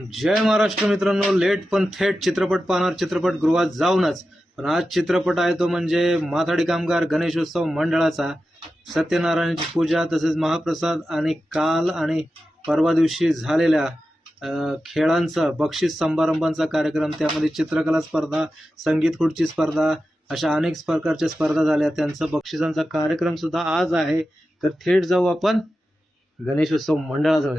जय महाराष्ट्र मित्रांनो लेट पण थेट चित्रपट पाहणार चित्रपटगृहात जाऊनच. पण आज चित्रपट आहे तो म्हणजे माथाडी कामगार गणेशोत्सव मंडळाचा. सत्यनारायणाची पूजा तसेच महाप्रसाद आणि काल आणि परवा दिवशी झालेल्या खेळांचा बक्षीस समारंभांचा कार्यक्रम त्यामध्ये चित्रकला स्पर्धा संगीत खुर्ची स्पर्धा अशा अनेक प्रकारच्या स्पर्धा झाल्या. त्यांचा बक्षिसांचा कार्यक्रम सुद्धा आज आहे. तर थेट जाऊ आपण गणेशोत्सव मंडळाजवळ.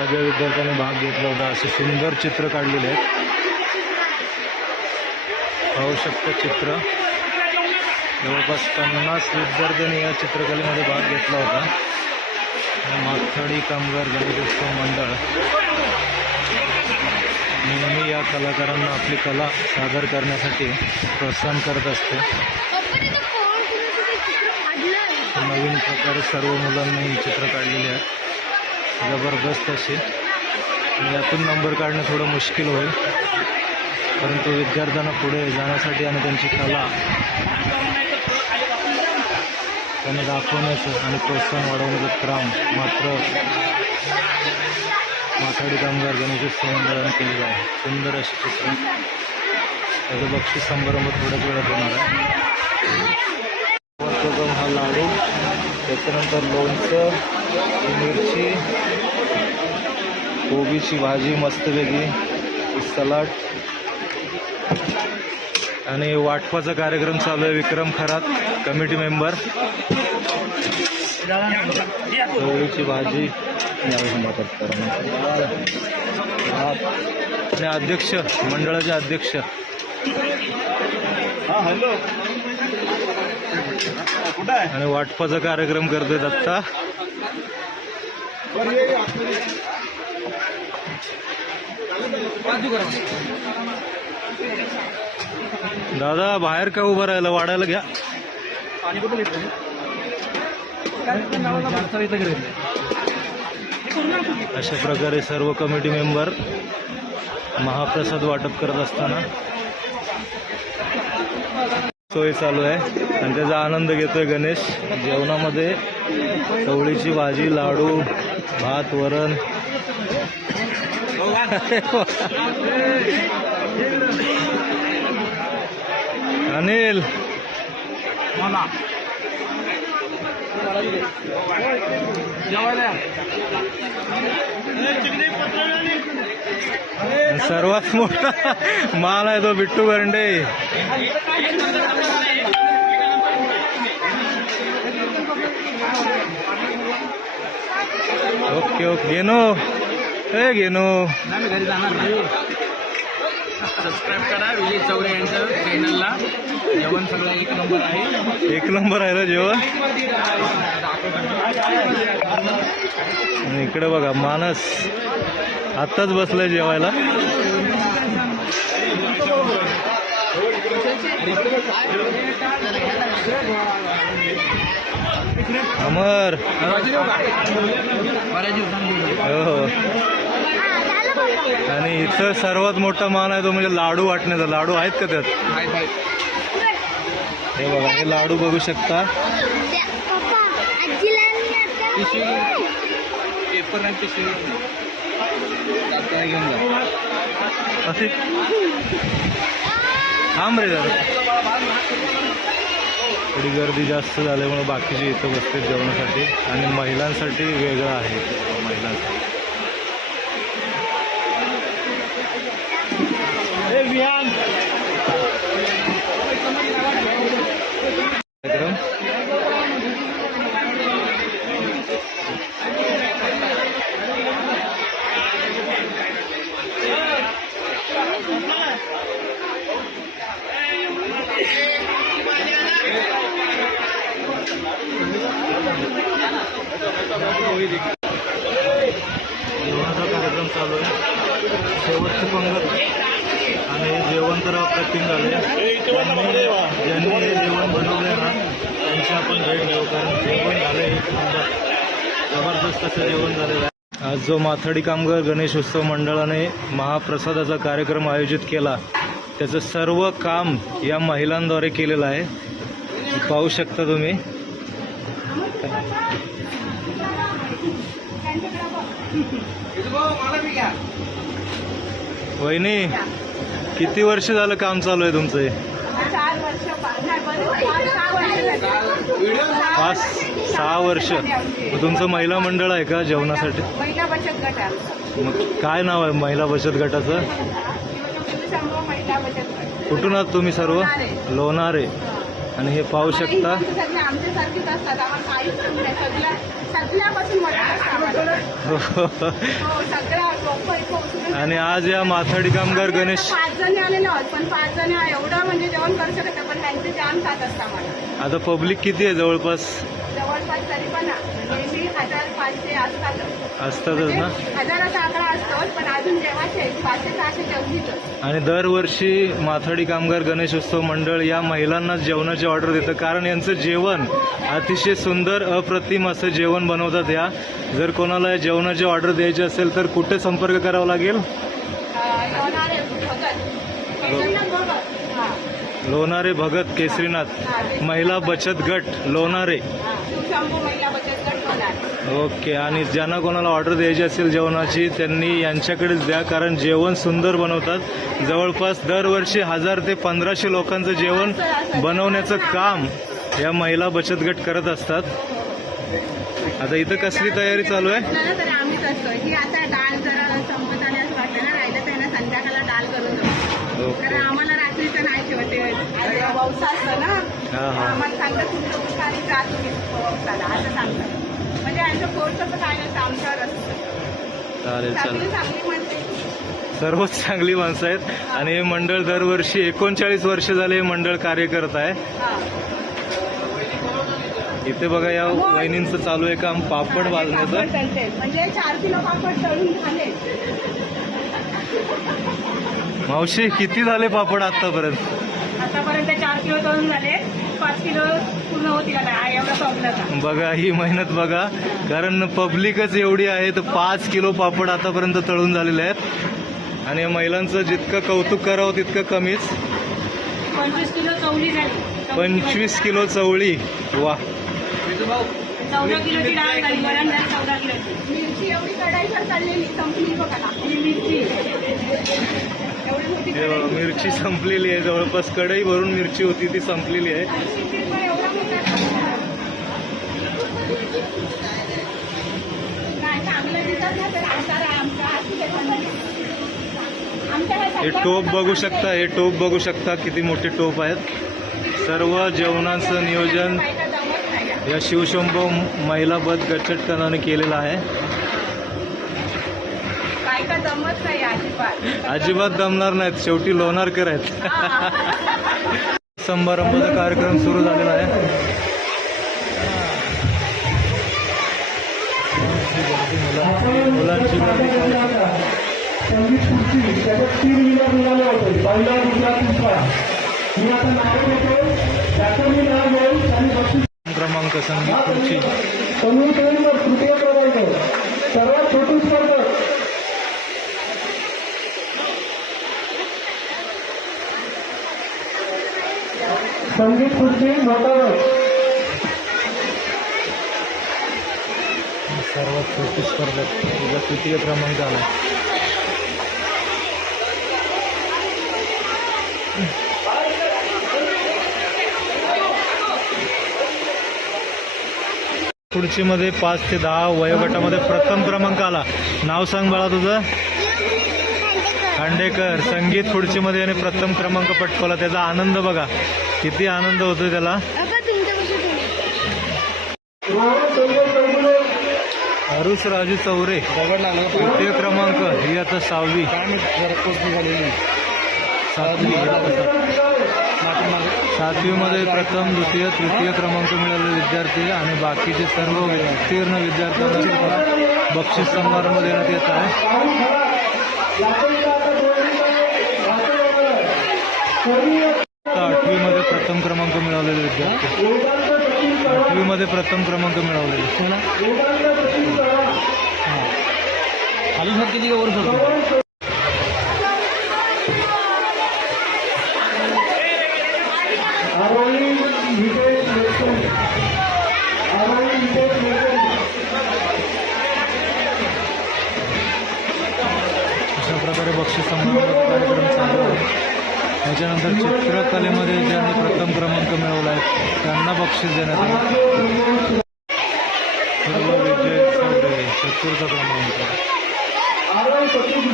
जागे विद्यार्थ्यांनी भाग घेतला होता. असे सुंदर चित्र काढलेले आहेत. पाहू शकतो चित्र. जवळपास पन्नास विद्यार्थ्यांनी या चित्रकलेमध्ये भाग घेतला होता. माथाडी कामगार गणेशोत्सव मंडळ नेहमी या कलाकारांना आपली कला सादर करण्यासाठी प्रोत्साहन करत असते. नवीन प्रकारे सर्व मुलांनी ही चित्र काढलेली आहेत. जबरदस्त असेल. आणि यातून नंबर काढणं थोडं मुश्किल होईल. परंतु विद्यार्थ्यांना पुढे जाण्यासाठी आणि त्यांची कला त्यांना दाखवण्याचं आणि प्रोत्साहन वाढवण्याचं काम मात्र माथाडी कामगार गणेश मंडळाने केलेलं आहे. सुंदर अशी चित्र. त्याचं बक्षीस समारंभ थोड्याच वेळात होणार आहे. हा लाडू. त्याच्यानंतर लोणचं. मिरची कोबीची भाजी मस्तपैकी सलाड. आणि वाटपाचा कार्यक्रम चालू आहे विक्रम खरात कमिटी मेंबर. कोबीची भाजी. आणि अध्यक्ष मंडळाचे अध्यक्ष. आणि वाटपाचा कार्यक्रम करतोय दत्ता. दादा बाहेर का उभं राहिलं? वाढायला घ्या. अशा प्रकारे सर्व कमिटी मेंबर महाप्रसाद वाटप करत असताना सोय चालू आहे. आणि त्याचा आनंद घेतोय गणेश. जेवणामध्ये चवळीची भाजी लाडू भात वरण. अनिल. सर्वात मोठा माल आहे तो बिट्टू करंडे ओके ओके. घेनो ए घेनो घरी जाणार नाही. सबस्क्राईब करा विजय चौरे यांच्या चॅनलला जेवण सगळं एक नंबर आहे. एक नंबर आहे रे जेवण? इकडे बघा मानस. आत्ताच बसलाय जेवायला. अमर. दिवसांनी हो आणि इथं सर्वात मोठा मान आहे तो म्हणजे लाडू वाटण्याचा. लाडू आहेत का त्यात? हे बघा हे लाडू बघू शकता. पेपर आणि पिशवी आता घेऊन जा. असे. थांब रे जरा. थोडी गर्दी जास्त झाल्यामुळे बाकीचे इथं बसते जेवणासाठी. आणि महिलांसाठी वेगळं आहे. महिलांसाठी. शेवटची पंगत आणि जेवण तर अप्रतिम झाले. ज्यांनी हे जेवण बनवले ना त्यांची आपण भेट घेऊ कारण जेवण झाले म्हणजे जबरदस्त असं जेवण झालेलं आहे. आज जो माथाडी कामगार गणेश उत्सव मंडळाने महाप्रसादाचा कार्यक्रम आयोजित केला त्याचं सर्व काम या महिलांद्वारे केलेलं आहे. पाहू शकता तुम्ही. वहिनी किती वर्ष झालं काम चालू आहे तुमचं हे? पाच सहा वर्ष. तुमचं महिला मंडळ आहे का जेवणासाठी. मग काय नाव आहे महिला बचत गटाचं? कुठून आहात तुम्ही सर्व. लोणारे. आणि हे पाहू शकता. आणि आज या माथाडी कामगार गणेश पाच जणी आलेले आहोत पण पाच जणी एवढं म्हणजे जेवण करू शकत नाही, पण त्यांचे जाम खात आम्हाला. आता पब्लिक किती आहे जवळपास? जवळपास तरी पण पाचशे असतातच ना? हजाराचा आकडा असतो पण अजून जेवायचे पाचशे सहाशे जेवणीच आणि दरवर्षी माथाडी कामगार गणेश उत्सव मंडळ या महिलांना जेवणाची ऑर्डर देतं. कारण यांचं जेवण अतिशय सुंदर अप्रतिम असं जेवण बनवतात या. जर कोणाला जेवणाची ऑर्डर द्यायची असेल तर कुठे संपर्क करावा लागेल? लोणारे भगत. केसरीनाथ. महिला बचत गट लोणारे हा. शिवशंभू महिला बचत गट लोणारे ओके आणि ज्यांना कोणाला ऑर्डर द्यायची असेल जेवणाची त्यांनी यांच्याकडेच द्या कारण जेवण सुंदर बनवतात. जवळपास दरवर्षी हजार ते पंधराशे लोकांचं जेवण बनवण्याचं काम या महिला बचत गट करत असतात. आता इथं कसली तयारी चालू आहे? ही हा, हा. असं काय नसतं आमच्यावर असतं चालेल चालेल. चांगली म्हणते सर्वच चांगली माणसं आहेत. आणि हे मंडळ दरवर्षी एकोणचाळीस वर्ष झाले हे मंडळ कार्य करत आहे. हा. इथे बघा या वहिनींचं चालू आहे काम पापड तळते. म्हणजे चार किलो पापड तळून झाले. मावशी किती झाले पापड आतापर्यंत? आतापर्यंत चार किलो तळून झाले. पाच किलो पूर्ण होतील आता एवढा संपला बघा ही मेहनत बघा. कारण पब्लिकच एवढी आहे तर पाच किलो पापड आतापर्यंत तळून झालेले आहेत. आणि या महिलांचं जितकं कौतुक करावं तितकं कमीच. पंचवीस किलो चवली झाली. पंचवीस किलो चवळी. वा. चौदा किलोची डाळ झाली वरण झाली चौदा किलोची मिरची एवढी कढाईवर काढलेली संपली बघा ना. ही मिरची. मिरची संपलेली आहे जवळपास कढई भरून मिरची होती ती संपलेली आहे. हे टोप बघू शकता हे टोप बघू शकता किती मोठे टोप आहेत. सर्व जेवणाचं नियोजन. या शिवशंभो महिला बद गचटकनाने केलेलं आहे. जमत नाही अजिबात. अजिबात दमणार नाहीत. शेवटी लोणारकर आहेत. समारंभाचा कार्यक्रम सुरू झालेला आहे. मुलांची खुर्ची त्याच्यात तीन विभाग निघाले होते पहिला दुसरा तिसरा मी आता नाव त्याचं मी नाव घेऊन आणि बक्षीस क्रमांक संगीत खुर्ची कमी तृतीय क्रमांक. सर्वात छोटी स्पर्धक. संगीत खुर्ची मोटावर सर्वात छोटी स्पर्धक तिचा तृतीय क्रमांक आला? खुर्चीमध्ये पाच ते दहा वयोगटामध्ये प्रथम क्रमांक आला. नाव सांग बाळा तुझं. खांडेकर संगीत खुर्चीमध्ये याने प्रथम क्रमांक पटकवला. त्याचा आनंद बघा. किती आनंद होतोय त्याला. अरुस राजू चौरे तृतीय क्रमांक ही आता सहावी. सातवी. सातवीमध्ये प्रथम द्वितीय तृतीय क्रमांक मिळालेले विद्यार्थी आणि बाकीचे सर्व उत्तीर्ण विद्यार्थ्यांना बक्षीस समारंभ देण्यात येत आहे. आठवीमध्ये प्रथम क्रमांक मिळवलेले विद्यार्थी. आठवीमध्ये प्रथम क्रमांक मिळवलेले खाली सर किती नितेश लेखन अशा प्रकारे बक्षीस समारंभाचा कार्यक्रम चालू आहे. त्याच्यानंतर चित्रकलेमध्ये ज्यांनी प्रथम क्रमांक मिळवला आहे. त्यांना बक्षीस देण्यात आलं. सर्व विजय चौधरी चतुर्थ क्रमांक. आरोही सतीश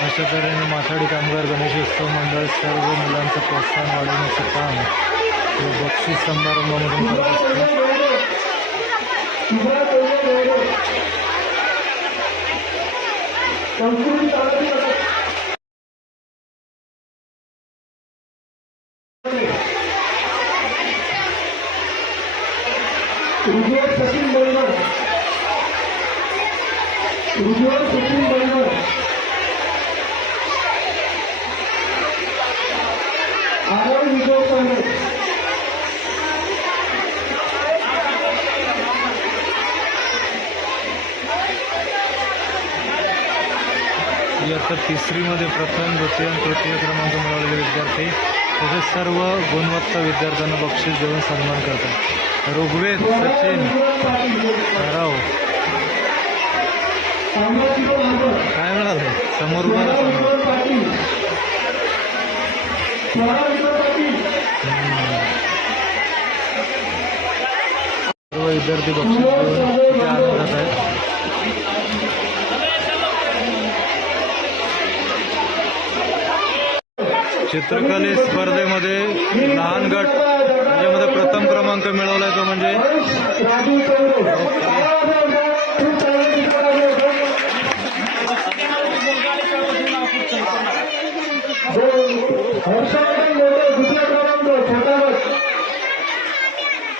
अशा तऱ्हेने माथाडी कामगार गणेशोत्सव मंडळ सर्व मुलांचं प्रोत्साहन वाढवण्याचं काम बक्षीस समारंभामधून करत असते. इयत्ता तिसरीमध्ये प्रथम द्वितीय आणि तृतीय क्रमांक मिळवलेले विद्यार्थी. तसेच सर्व गुणवत्ता विद्यार्थ्यांना बक्षीस देऊन सन्मान करतात. ऋग्वेद सचिन राव काय म्हणाल? समोर समोर. सर्व विद्यार्थी बक्षीस देऊन आनंदात आहेत. चित्रकले स्पर्धेमध्ये लहान गट याच्यामध्ये प्रथम क्रमांक मिळवलाय तो म्हणजे आहे.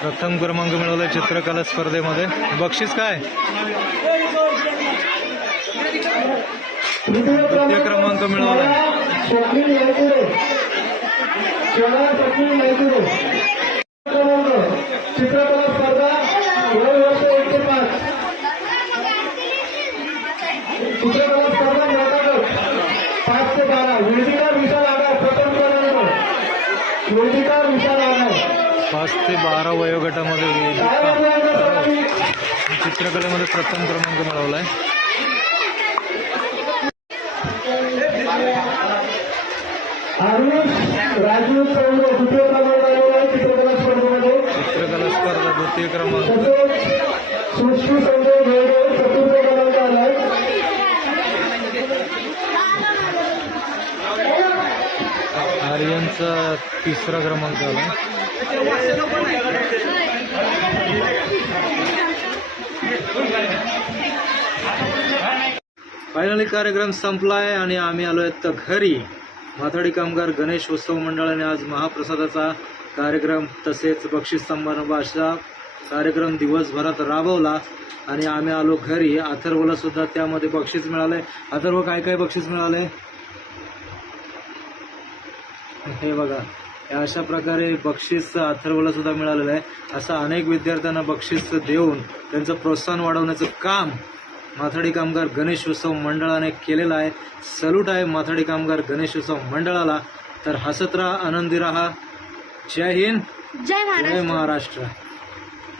प्रथम क्रमांक मिळवलाय चित्रकला स्पर्धेमध्ये बक्षीस काय तृतीय क्रमांक मिळवला. चित्रकला स्पर्धा वर्ष एक ते पाच चित्रकला स्पर्धा नाटक पाच ते बारा वेदिका विशाल आगार प्रथम क्रमांक वेदिका विशाल आगार पाच ते बारा वयोगटामध्ये चित्रकलेमध्ये प्रथम क्रमांक मिळवलाय. आरुष राजू चौरे द्वितीय क्रमांक आलेला आहे चित्रकला स्पर्धेमध्ये चित्रकला स्पर्धा द्वितीय क्रमांक. तसेच सृष्टी संजय घेडे चतुर्थ क्रमांक आर्यनचा तिसरा क्रमांक आला. फायनली कार्यक्रम संपलाय आणि आम्ही आलो आहेत तर घरी माथाडी कामगार गणेश उत्सव मंडळाने आज महाप्रसादाचा कार्यक्रम तसेच बक्षीस समारंभ अशा कार्यक्रम दिवसभरात राबवला आणि आम्ही आलो घरी. अथर्वला सुद्धा त्यामध्ये बक्षीस मिळाले. अथर्व काय काय बक्षीस मिळाले? हे बघा. या अशा प्रकारे बक्षीस अथर्वला सुद्धा मिळालेलं आहे. असं अनेक विद्यार्थ्यांना बक्षीस देऊन त्यांचं प्रोत्साहन वाढवण्याचं काम माथाडी कामगार गणेशोत्सव मंडळाने केलेलं आहे. सल्यूट आहे माथाडी कामगार गणेशोत्सव मंडळाला. तर हसत राहा आनंदी राहा. जय हिंद. जय महाराष्ट्र.